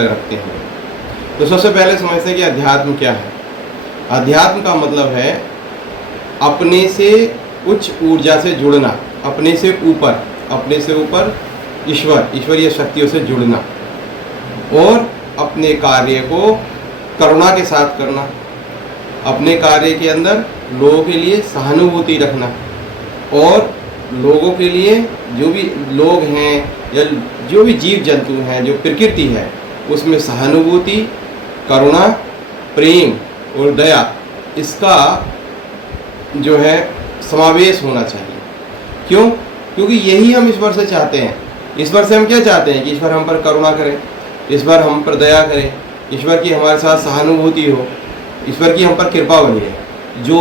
रखते हैं। तो सबसे पहले समझते हैं कि अध्यात्म क्या है। अध्यात्म का मतलब है अपने से उच्च ऊर्जा से जुड़ना, अपने से ऊपर ईश्वरीय शक्तियों से जुड़ना और अपने कार्य को करुणा के साथ करना, अपने कार्य के अंदर लोगों के लिए सहानुभूति रखना और लोगों के लिए जो भी लोग हैं या जो भी जीव जंतु हैं, जो प्रकृति है, उसमें सहानुभूति, करुणा, प्रेम और दया, इसका जो है समावेश होना चाहिए। क्यों? क्योंकि यही हम ईश्वर से चाहते हैं। ईश्वर से हम क्या चाहते हैं कि ईश्वर हम पर करुणा करे, ईश्वर हम पर दया करे, ईश्वर की हमारे साथ सहानुभूति हो, ईश्वर की हम पर कृपा बनी रहे।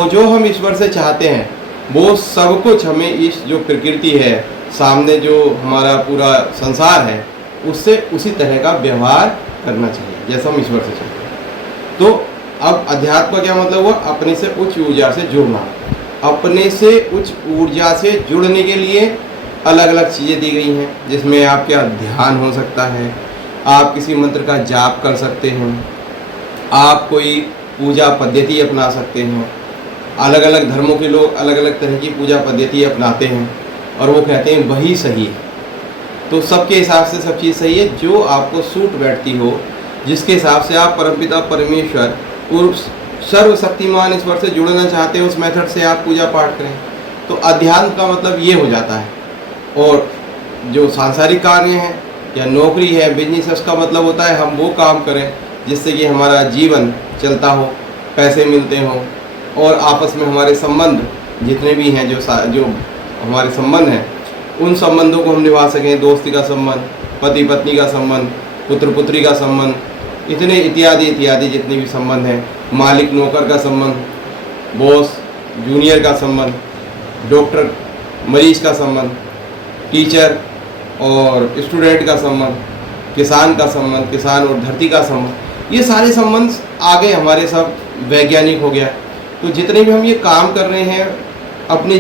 जो हम ईश्वर से चाहते हैं वो सब कुछ हमें इस जो प्रकृति है, सामने जो हमारा पूरा संसार है, उससे उसी तरह का व्यवहार करना चाहिए जैसा हम ईश्वर से चाहते हैं। तो अब अध्यात्म का क्या मतलब हुआ? अपने से उच्च ऊर्जा से जुड़ना। अपने से उच्च ऊर्जा से जुड़ने के लिए अलग अलग चीज़ें दी गई हैं, जिसमें आपका ध्यान हो सकता है, आप किसी मंत्र का जाप कर सकते हैं, आप कोई पूजा पद्धति अपना सकते हैं। अलग अलग धर्मों के लोग अलग अलग तरह की पूजा पद्धति अपनाते हैं और वो कहते हैं वही सही है। तो सबके हिसाब से सब चीज़ सही है, जो आपको सूट बैठती हो, जिसके हिसाब से आप परमपिता परमेश्वर और सर्वशक्तिमान ईश्वर से जुड़ना चाहते हैं, उस मेथड से आप पूजा पाठ करें। तो अध्यात्म का मतलब ये हो जाता है। और जो सांसारिक कार्य हैं या नौकरी है, बिजनेस है, उसका मतलब होता है हम वो काम करें जिससे कि हमारा जीवन चलता हो, पैसे मिलते हों और आपस में हमारे संबंध जितने भी हैं, जो हमारे संबंध हैं, उन संबंधों को हम निभा सकें। दोस्ती का संबंध, पति पत्नी का संबंध, पुत्र पुत्री का संबंध, इतने इत्यादि जितने भी संबंध हैं, मालिक नौकर का संबंध, बॉस जूनियर का संबंध, डॉक्टर मरीज का संबंध, टीचर और स्टूडेंट का संबंध, किसान का संबंध, किसान और धरती का संबंध, ये सारे संबंध आगे हमारे सब वैज्ञानिक हो गया। तो जितने भी हम ये काम कर रहे हैं अपने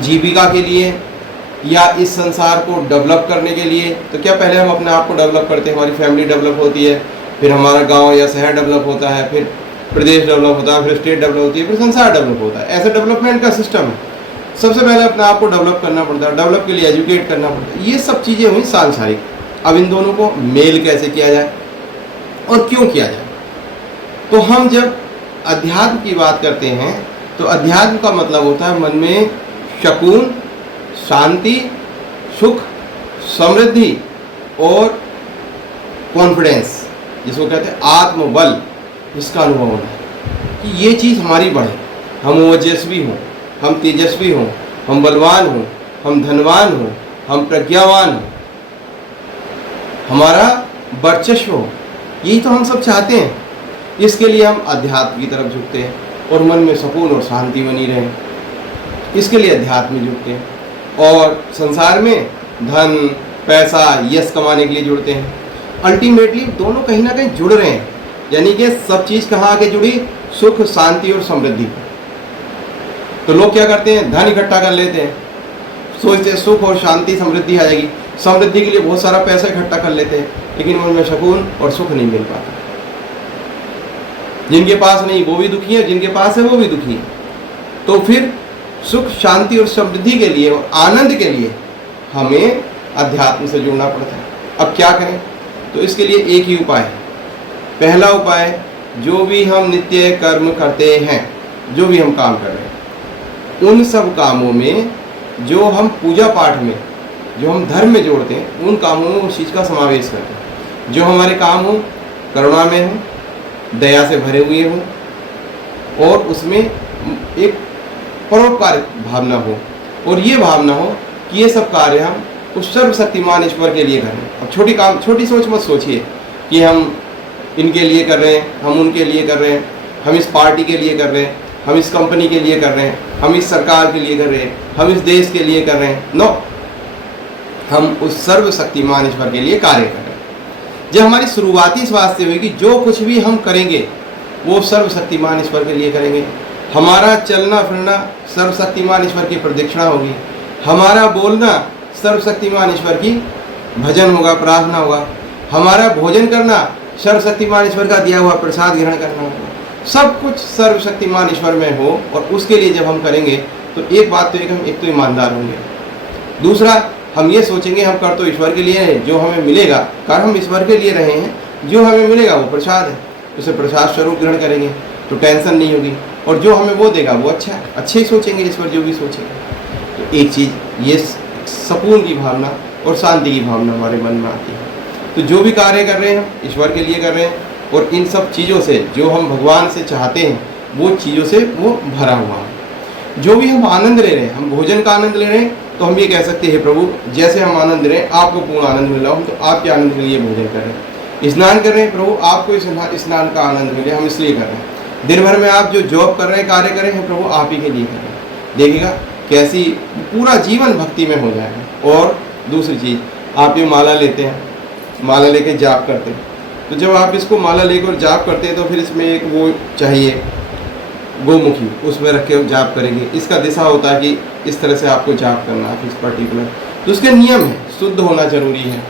जीविका के लिए या इस संसार को डेवलप करने के लिए, तो क्या पहले हम अपने आप को डेवलप करते हैं, हमारी फैमिली डेवलप होती है, फिर हमारा गांव या शहर डेवलप होता है, फिर प्रदेश डेवलप होता है, फिर स्टेट डेवलप होती है, फिर संसार डेवलप होता है। ऐसे डेवलपमेंट का सिस्टम है। सबसे पहले अपने आप को डेवलप करना पड़ता है, डेवलप के लिए एजुकेट करना पड़ता है। ये सब चीज़ें हुई सांसारिक। अब इन दोनों को मेल कैसे किया जाए और क्यों किया जाए? तो हम जब अध्यात्म की बात करते हैं तो अध्यात्म का मतलब होता है मन में सुकून, शांति, सुख, समृद्धि और कॉन्फिडेंस, जिसको कहते हैं आत्मबल, इसका अनुभव होना है कि ये चीज़ हमारी बढ़े, हम ओजस्वी हों, हम तेजस्वी हों, हम बलवान हों, हम धनवान हों, हम प्रज्ञावान हों, हमारा वर्चस्व हो। यही तो हम सब चाहते हैं। इसके लिए हम अध्यात्म की तरफ झुकते हैं और मन में सुकून और शांति बनी रहे, इसके लिए अध्यात्म में जुड़ते हैं। और संसार में धन, पैसा, यश कमाने के लिए जुड़ते हैं। अल्टीमेटली दोनों कहीं ना कहीं जुड़ रहे हैं, यानी कि सब चीज़ कहाँ आके जुड़ी? सुख, शांति और समृद्धि। तो लोग क्या करते हैं? धन इकट्ठा कर लेते हैं, सोचते हैं सुख और शांति समृद्धि आ जाएगी। समृद्धि के लिए बहुत सारा पैसा इकट्ठा कर लेते हैं, लेकिन मन में सुकून और सुख नहीं मिल पाता। जिनके पास नहीं वो भी दुखी है, जिनके पास है वो भी दुखी है। तो फिर सुख, शांति और समृद्धि के लिए और आनंद के लिए हमें अध्यात्म से जुड़ना पड़ता है। अब क्या करें? तो इसके लिए एक ही उपाय है। पहला उपाय, जो भी हम नित्य कर्म करते हैं, जो भी हम काम कर रहे हैं, उन सब कामों में जो हम पूजा पाठ में, जो हम धर्म में जोड़ते हैं, उन कामों में उस चीज़ का समावेश करते हैं। जो हमारे काम हो करुणा में हो, दया से भरे हुए हो और उसमें एक परोपकार भावना हो, और ये भावना हो कि ये सब कार्य हम उस सर्वशक्तिमान ईश्वर के लिए करें। अब छोटी सोच मत सोचिए कि हम इनके लिए कर रहे हैं, हम उनके लिए कर रहे हैं, हम इस पार्टी के लिए कर रहे हैं, हम इस कंपनी के लिए कर रहे हैं, हम इस सरकार के लिए कर रहे हैं, हम इस देश के लिए कर रहे हैं। नो, हम उस सर्वशक्तिमान ईश्वर के लिए कार्य कर रहे हैं। जब हमारी शुरुआती इस बात से हुई कि जो कुछ भी हम करेंगे वो सर्वशक्तिमान ईश्वर के लिए करेंगे, हमारा चलना फिरना सर्वशक्तिमान ईश्वर की प्रदक्षिणा होगी, हमारा बोलना सर्वशक्तिमान ईश्वर की भजन होगा, प्रार्थना होगा, हमारा भोजन करना सर्वशक्तिमान ईश्वर का दिया हुआ प्रसाद ग्रहण करना होगा। सब कुछ सर्वशक्तिमान ईश्वर में हो, और उसके लिए जब हम करेंगे तो एक बात तो हम एक तो ईमानदार होंगे, दूसरा हम ये सोचेंगे हम कर तो ईश्वर के लिए है, जो हमें मिलेगा कर हम ईश्वर के लिए रहे हैं, जो हमें मिलेगा वो प्रसाद है, उसे प्रसाद स्वरूप ग्रहण करेंगे तो टेंशन नहीं होगी, और जो हमें वो देगा वो अच्छा है, अच्छे ही सोचेंगे ईश्वर जो भी सोचेंगे। तो एक चीज़ ये सुकून की भावना और शांति की भावना हमारे मन में आती है। तो जो भी कार्य कर रहे हैं ईश्वर के लिए कर रहे हैं, और इन सब चीज़ों से जो हम भगवान से चाहते हैं वो चीज़ों से वो भरा हुआ है। जो भी हम आनंद ले रहे हैं, हम भोजन का आनंद ले रहे हैं, तो हम ये कह सकते हैं प्रभु जैसे हम आनंद ले रहे हैं आपको पूर्ण आनंद मिल रहा हो, तो आपके आनंद के लिए भोजन कर रहे हैं। स्नान कर रहे हैं प्रभु आपको इस स्नान का आनंद मिले, हम इसलिए कर रहे हैं। दिन भर में आप जो जॉब कर रहे हैं, कार्य कर रहे हैं प्रभु आप ही के लिए कर रहे हैं। देखिएगा कैसी पूरा जीवन भक्ति में हो जाएगा। और दूसरी चीज़, आप ये माला लेते हैं, माला लेके जाप करते हैं, तो जब आप इसको माला लेकर जाप करते हैं तो फिर इसमें एक वो चाहिए गोमुखी, उसमें रख के जाप करेंगे। इसका दिशा होता है कि इस तरह से आपको जाप करना है इस पर्टिकुलर, तो उसके नियम है, शुद्ध होना जरूरी है।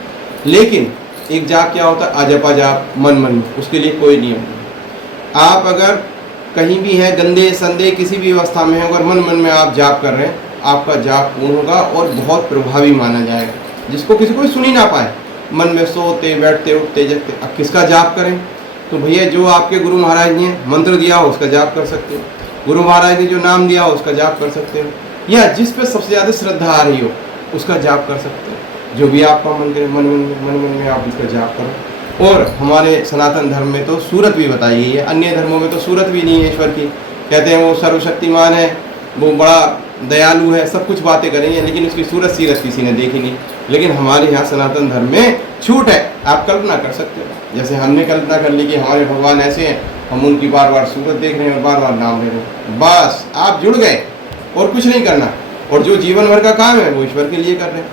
लेकिन एक जाप क्या होता है अजपा जाप मन में, उसके लिए कोई नियम नहीं। आप अगर कहीं भी हैं गंदे संदे किसी भी अवस्था में है, अगर मन मन में आप जाप कर रहे हैं आपका जाप पूर्ण होगा और बहुत प्रभावी माना जाएगा, जिसको किसी को सुन ही ना पाए। मन में सोते बैठते उठते जगते, अब किसका जाप करें? तो भैया जो आपके गुरु महाराज ने मंत्र दिया हो उसका जाप कर सकते हो, गुरु महाराज ने जो नाम दिया हो उसका जाप कर सकते हो, या जिस पे सबसे ज़्यादा श्रद्धा आ रही हो उसका जाप कर सकते हो। जो भी आपका मंत्र मन में आप उसका जाप करो। और हमारे सनातन धर्म में तो सूरत भी बताई गई है, अन्य धर्मों में तो सूरत भी नहीं है ईश्वर की। कहते हैं वो सर्वशक्तिमान है, वो बड़ा दयालु है, सब कुछ बातें करेंगे, लेकिन उसकी सूरत सीरत किसी ने देखी नहीं। लेकिन हमारे यहाँ सनातन धर्म में छूट है, आप कल्पना कर सकते हो। जैसे हमने कल्पना कर ली कि हमारे भगवान ऐसे हैं, हम उनकी बार बार सूरत देख रहे हैं और बार बार नाम ले रहे हैं, बस आप जुड़ गए और कुछ नहीं करना। और जो जीवन भर का काम है वो ईश्वर के लिए कर रहे हैं,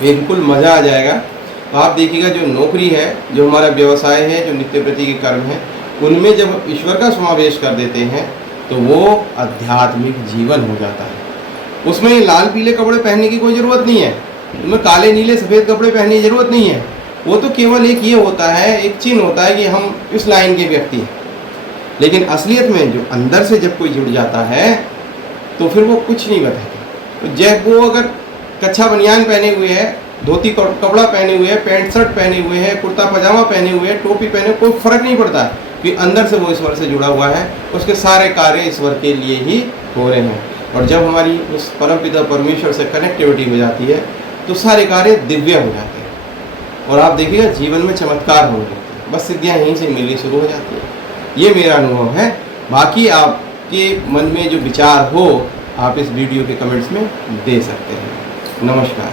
बिल्कुल मज़ा आ जाएगा। तो आप देखिएगा जो नौकरी है, जो हमारा व्यवसाय है, जो नित्य प्रति के कर्म है, उनमें जब ईश्वर का समावेश कर देते हैं तो वो आध्यात्मिक जीवन हो जाता है। उसमें लाल पीले कपड़े पहनने की कोई ज़रूरत नहीं है, उसमें काले नीले सफ़ेद कपड़े पहनने की ज़रूरत नहीं है। वो तो केवल एक ये होता है, एक चिन्ह होता है कि हम इस लाइन के व्यक्ति हैं। लेकिन असलियत में जो अंदर से जब कोई जुड़ जाता है तो फिर वो कुछ नहीं बताएगा। तो जब वो अगर कच्छा बनियान पहने हुए है, धोती कपड़ा पहने हुए है, पैंट शर्ट पहने हुए है, कुर्ता पजामा पहने हुए है, टोपी पहने, कोई फर्क नहीं पड़ता कि अंदर से वो ईश्वर से जुड़ा हुआ है, उसके सारे कार्य ईश्वर के लिए ही हो रहे हैं। और जब हमारी उस परमपिता परमेश्वर से कनेक्टिविटी हो जाती है तो सारे कार्य दिव्य हो जाते हैं और आप देखिएगा जीवन में चमत्कार हो जाते हैं, बस सिद्धियाँ यहीं से मिलनी शुरू हो जाती है। ये मेरा अनुभव है। बाकी आपके मन में जो विचार हो आप इस वीडियो के कमेंट्स में दे सकते हैं। नमस्कार।